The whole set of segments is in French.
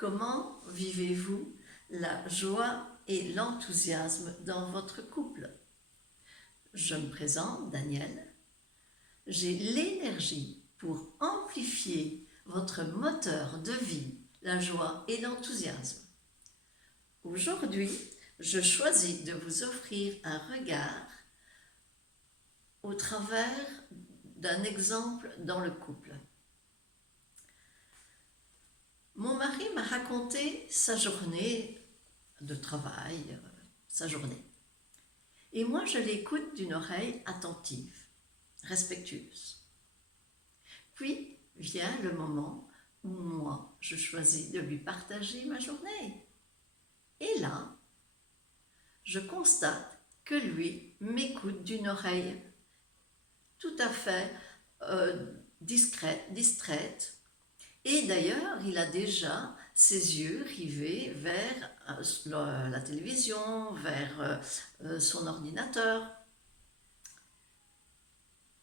Comment vivez-vous la joie et l'enthousiasme dans votre couple? Je me présente, Danielle. J'ai l'énergie pour amplifier votre moteur de vie, la joie et l'enthousiasme. Aujourd'hui, je choisis de vous offrir un regard au travers d'un exemple dans le couple. Mon mari m'a raconté sa journée de travail, sa journée. Et moi, je l'écoute d'une oreille attentive, respectueuse. Puis vient le moment où moi, je choisis de lui partager ma journée. Et là, je constate que lui m'écoute d'une oreille tout à fait discrète, distraite. Et d'ailleurs, il a déjà ses yeux rivés vers la télévision, vers son ordinateur.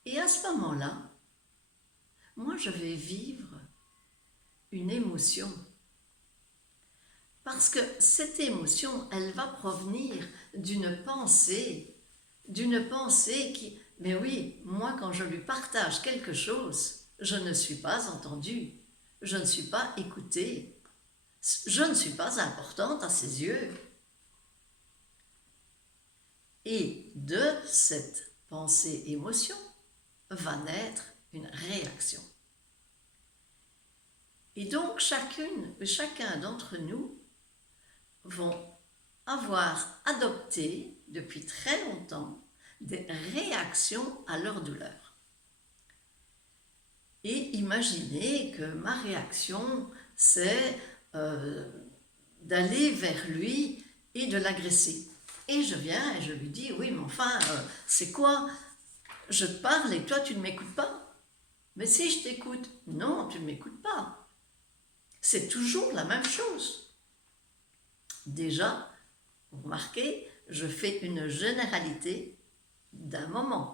Et à ce moment-là, moi, je vais vivre une émotion. Parce que cette émotion, elle va provenir d'une pensée qui... Mais oui, moi, quand je lui partage quelque chose, je ne suis pas entendue, je ne suis pas écoutée, je ne suis pas importante à ses yeux. Et de cette pensée-émotion va naître une réaction. Et donc, chacun d'entre nous vont avoir adopté depuis très longtemps des réactions à leur douleur. Et imaginez que ma réaction, c'est d'aller vers lui et de l'agresser. Et je viens et je lui dis, oui, mais enfin, c'est quoi? Je te parle et toi, tu ne m'écoutes pas. Mais si je t'écoute, non, tu ne m'écoutes pas. C'est toujours la même chose. Déjà, vous remarquez, je fais une généralité d'un moment.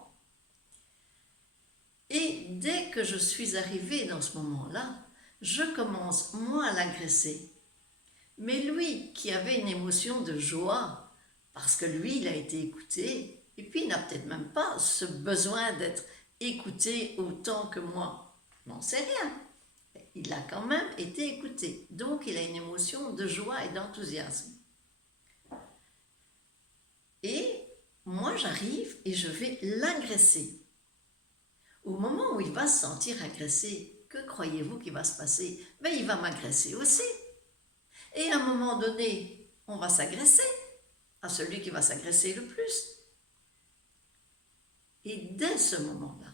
Et dès que je suis arrivée dans ce moment-là, je commence, moi, à l'agresser. Mais lui, qui avait une émotion de joie, parce que lui, il a été écouté, et puis il n'a peut-être même pas ce besoin d'être écouté autant que moi. N'en sait rien. Il a quand même été écouté. Donc, il a une émotion de joie et d'enthousiasme. Et moi, j'arrive et je vais l'agresser. Au moment où il va se sentir agressé, que croyez-vous qu'il va se passer? Ben, il va m'agresser aussi. Et à un moment donné, on va s'agresser à celui qui va s'agresser le plus. Et dès ce moment-là,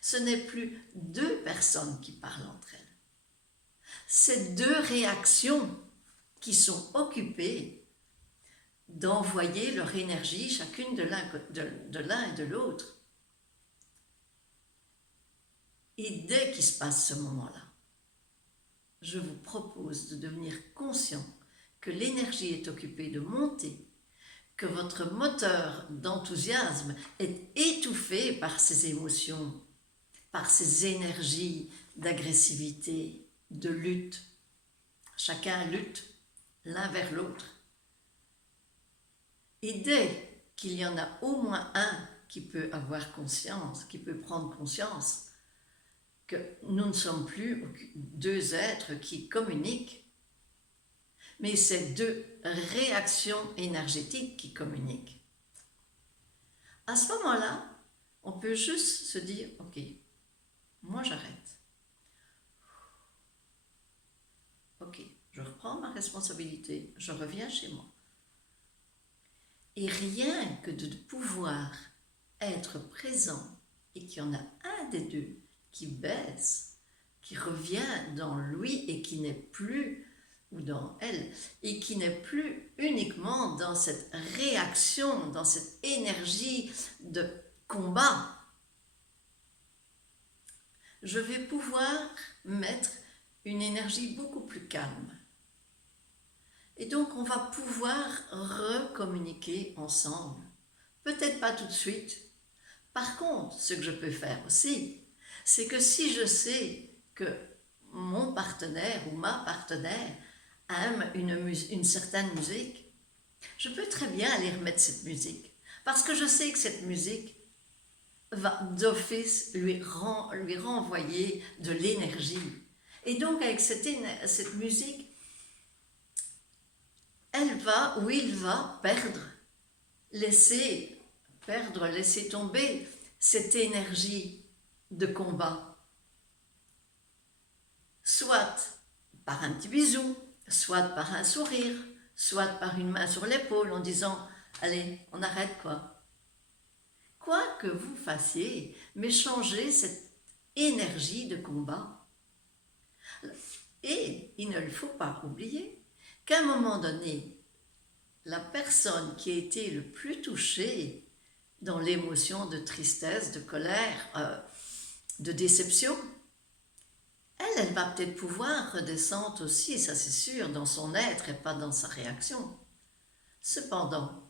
ce n'est plus deux personnes qui parlent entre elles. C'est deux réactions qui sont occupées d'envoyer leur énergie chacune de l'un et de l'autre. Et dès qu'il se passe ce moment-là, je vous propose de devenir conscient que l'énergie est occupée de monter, que votre moteur d'enthousiasme est étouffé par ces émotions, par ces énergies d'agressivité, de lutte. Chacun lutte l'un vers l'autre. Et dès qu'il y en a au moins un qui peut avoir conscience, qui peut prendre conscience que nous ne sommes plus deux êtres qui communiquent, mais c'est deux réactions énergétiques qui communiquent. À ce moment-là, on peut juste se dire, ok, moi j'arrête. Ok, je reprends ma responsabilité, je reviens chez moi. Et rien que de pouvoir être présent et qu'il y en a un des deux qui baisse, qui revient dans lui et qui n'est plus, ou dans elle, et qui n'est plus uniquement dans cette réaction, dans cette énergie de combat, je vais pouvoir mettre une énergie beaucoup plus calme. Et donc, on va pouvoir recommuniquer ensemble. Peut-être pas tout de suite. Par contre, ce que je peux faire aussi, c'est que si je sais que mon partenaire ou ma partenaire aime une certaine musique, je peux très bien aller remettre cette musique. Parce que je sais que cette musique va d'office lui renvoyer de l'énergie. Et donc avec cette musique, elle va ou il va laisser tomber cette énergie de combat. Soit par un petit bisou, soit par un sourire, soit par une main sur l'épaule en disant « Allez, on arrête quoi ». Quoi que vous fassiez, mais changez cette énergie de combat. Et il ne faut pas oublier qu'à un moment donné, la personne qui a été le plus touchée dans l'émotion de tristesse, de colère, de déception, elle va peut-être pouvoir redescendre aussi, ça c'est sûr, dans son être et pas dans sa réaction. Cependant,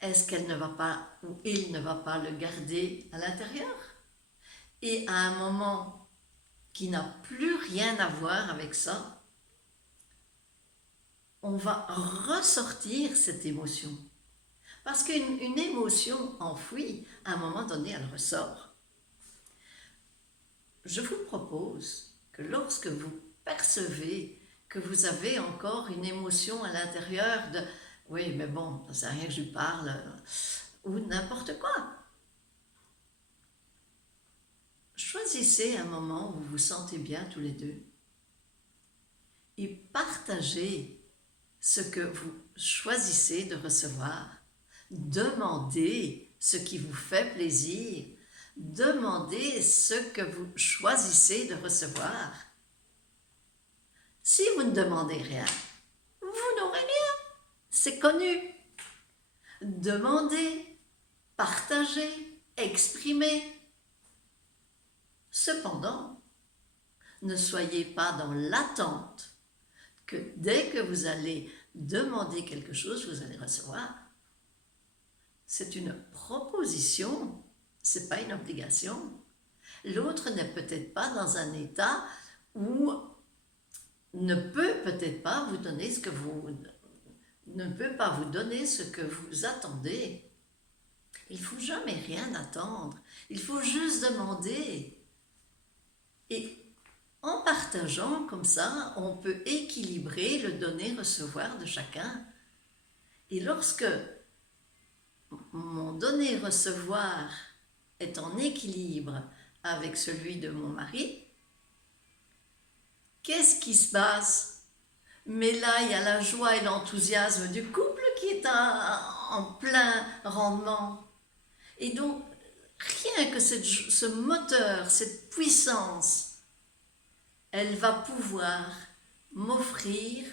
est-ce qu'elle ne va pas, ou il ne va pas le garder à l'intérieur? Et à un moment qui n'a plus rien à voir avec ça, on va ressortir cette émotion. Parce qu'une émotion enfouie, à un moment donné, elle ressort. Je vous propose que lorsque vous percevez que vous avez encore une émotion à l'intérieur de « oui, mais bon, ça sert à rien que je lui parle » ou n'importe quoi. Choisissez un moment où vous vous sentez bien tous les deux et partagez ce que vous choisissez de recevoir. Demandez ce qui vous fait plaisir. Demandez ce que vous choisissez de recevoir. Si vous ne demandez rien, vous n'aurez rien. C'est connu. Demandez, partagez, exprimez. Cependant, ne soyez pas dans l'attente que dès que vous allez demander quelque chose, vous allez recevoir. C'est une proposition, ce n'est pas une obligation. L'autre n'est peut-être pas dans un état où ne peut peut-être pas vous donner ce que vous attendez. Il ne faut jamais rien attendre. Il faut juste demander. Et en partageant comme ça, on peut équilibrer le donner-recevoir de chacun. Et lorsque mon donner-recevoir est en équilibre avec celui de mon mari, qu'est-ce qui se passe? Mais là, il y a la joie et l'enthousiasme du couple qui est en plein rendement. Et donc, rien que ce moteur, cette puissance, elle va pouvoir m'offrir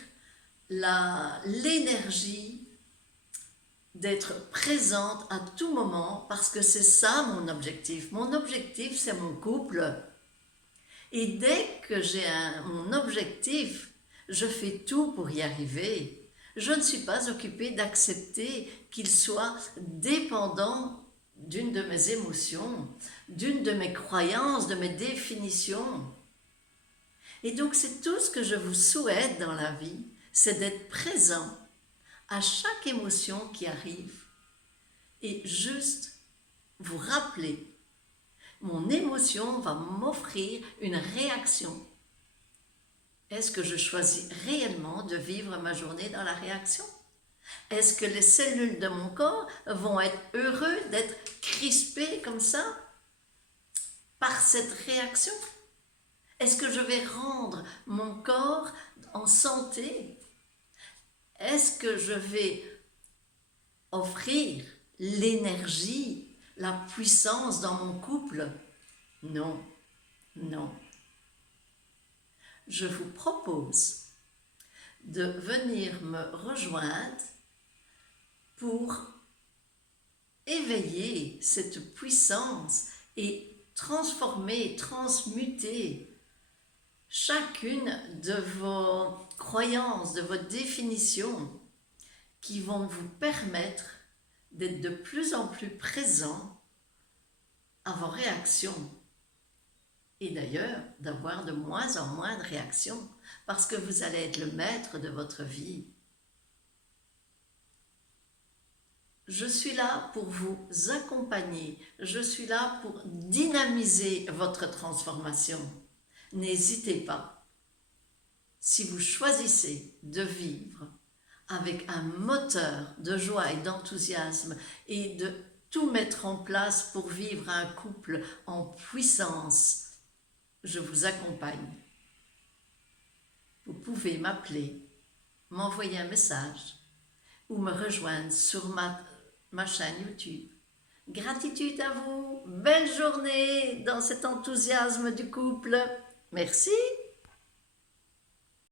l'énergie d'être présente à tout moment, parce que c'est ça mon objectif. Mon objectif, c'est mon couple. Et dès que j'ai mon objectif, je fais tout pour y arriver. Je ne suis pas occupée d'accepter qu'il soit dépendant d'une de mes émotions, d'une de mes croyances, de mes définitions. Et donc c'est tout ce que je vous souhaite dans la vie, c'est d'être présent à chaque émotion qui arrive et juste vous rappeler, mon émotion va m'offrir une réaction. Est-ce que je choisis réellement de vivre ma journée dans la réaction? Est-ce que les cellules de mon corps vont être heureux d'être crispées comme ça par cette réaction? Est-ce que je vais rendre mon corps en santé? Est-ce que je vais offrir l'énergie, la puissance dans mon couple? Non, non. Je vous propose de venir me rejoindre pour éveiller cette puissance et transformer, transmuter chacune de vos croyances, de vos définitions qui vont vous permettre d'être de plus en plus présent à vos réactions. Et d'ailleurs, d'avoir de moins en moins de réactions, parce que vous allez être le maître de votre vie. Je suis là pour vous accompagner, je suis là pour dynamiser votre transformation. N'hésitez pas. Si vous choisissez de vivre avec un moteur de joie et d'enthousiasme et de tout mettre en place pour vivre un couple en puissance, je vous accompagne. Vous pouvez m'appeler, m'envoyer un message ou me rejoindre sur ma chaîne YouTube. Gratitude à vous, belle journée dans cet enthousiasme du couple. Merci.